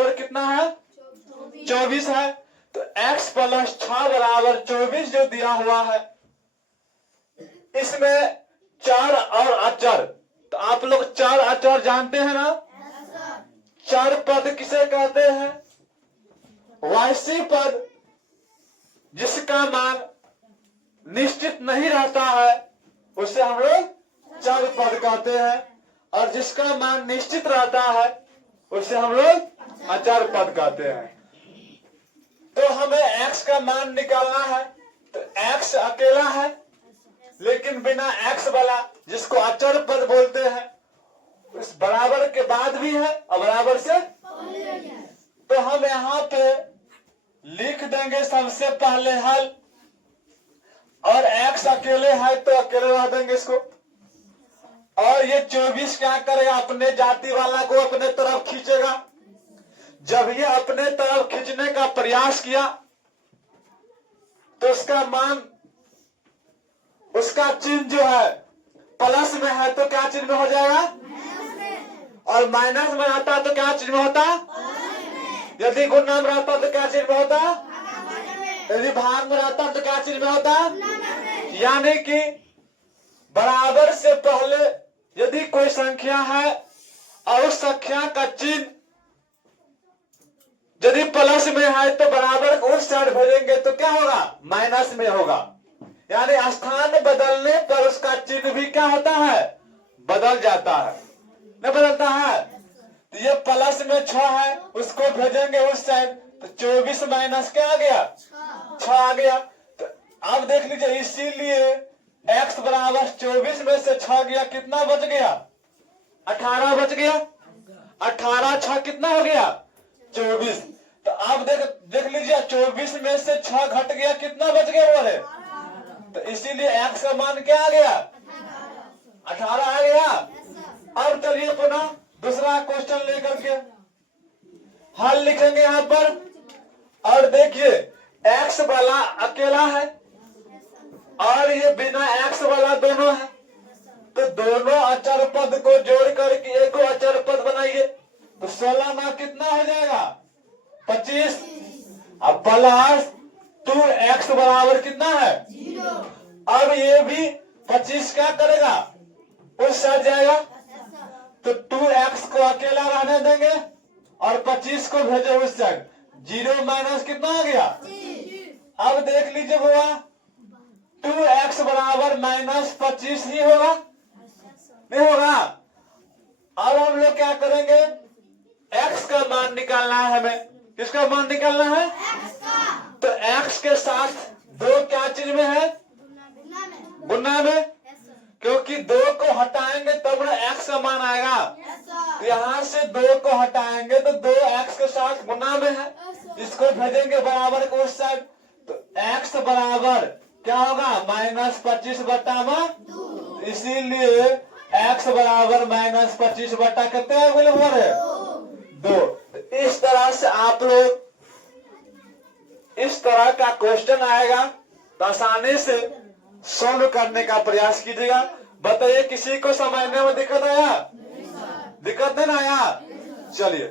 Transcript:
बराबर कितना है? 24 है। तो x प्लस 6 बराबर 24 जो दिया हुआ है, इसमें चर और अचर, तो आप लोग चर अचर जानते हैं ना? चर पद किसे कहते हैं? वैसी पद जिसका मान निश्चित नहीं रहता है उसे हम लोग चर पद कहते हैं, और जिसका मान निश्चित रहता है उसे हम लोग अचर पद कहते हैं। तो हमें x का मान निकालना है, तो x अकेला है लेकिन बिना x वाला, जिसको अचर पद बोलते हैं, उस बराबर के बाद भी है और बराबर से, तो हम यहाँ पे लिख देंगे सबसे पहले हल, और x अकेले है तो अकेले रह देंगे इसको, और ये 24 क्या करेगा? अपने जाति वाला को अपने तरफ खींचेगा। जब ये अपने तरफ खींचने का प्रयास किया तो उसका मान, उसका चिन्ह जो है प्लस में है तो क्या चिन्ह में हो जाएगा? और माइनस में रहता तो क्या चिन्ह में होता? यदि गुणा में रहता तो क्या चिन्ह में होता? यदि भाग में रहता तो क्या चिन्ह में होता? यानी कि बराबर से पहले यदि कोई संख्या है और उस संख्या का चिन्ह यदि प्लस में है तो बराबर को उस साइड भेजेंगे तो क्या होगा? माइनस में होगा। यानी स्थान बदलने पर उसका चिन्ह भी क्या होता है? बदल जाता है, नहीं बदलता है? तो ये प्लस में 6 है, उसको भेजेंगे उस साइड तो 24 माइनस क्या आ गया? 6 आ गया। तो अब देख लीजिए, इसीलिए x बराबर 24 में से 6 गया, कितना बच गया? 18 बच गया। 18 6 कितना हो गया? 24। तो अब देख लीजिए, 24 में से 6 घट गया, कितना बच गया बोले? तो इसीलिए x का मान क्या आ गया? 18 आ गया। अब चलिए पुनः दूसरा क्वेश्चन लेकर के हल लिखेंगे यहाँ पर, और देखिए x वाला अकेला है और ये बिना x वाला दोनों है, तो दोनों अचर पद को जोड़ करके एक अचर पद बनाइए, तो 16 ना कितना हो जाएगा? 25। अब प्लस 2x बराबर कितना है? 0। अब ये भी 25 क्या करेगा? उस साइड जाएगा, तो 2x को अकेला रहने देंगे और 25 को भेजे उस साइड। 0 माइनस कितना आ गया? अब देख लीजिए बुआ, 2x बराबर माइनस 25 ही होगा, नहीं होगा? अब हम लोग क्या करेंगे? x का मान निकालना है हमें। किसका मान निकालना है? तो x के साथ 2 क्या चीज में है? गुना में, क्योंकि 2 को हटाएंगे तब ना x का मान आएगा। तो यहाँ से 2 को हटाएंगे तो 2x के साथ गुना में है, इसको भेजेंगे बराबर को उस साइड, तो x बराबर क्या होगा? माइनस 25 बटा में, इसीलिए x बराबर माइनस 25 बटा कितने बोले बोले? 2। इस तरह से आप लोग इस तरह का क्वेश्चन आएगा तो आसानी से सॉल्व करने का प्रयास कीजिएगा। बताइए, किसी को समझने में दिक्कत आया? दिक्कत नहीं ना आया? चलिए।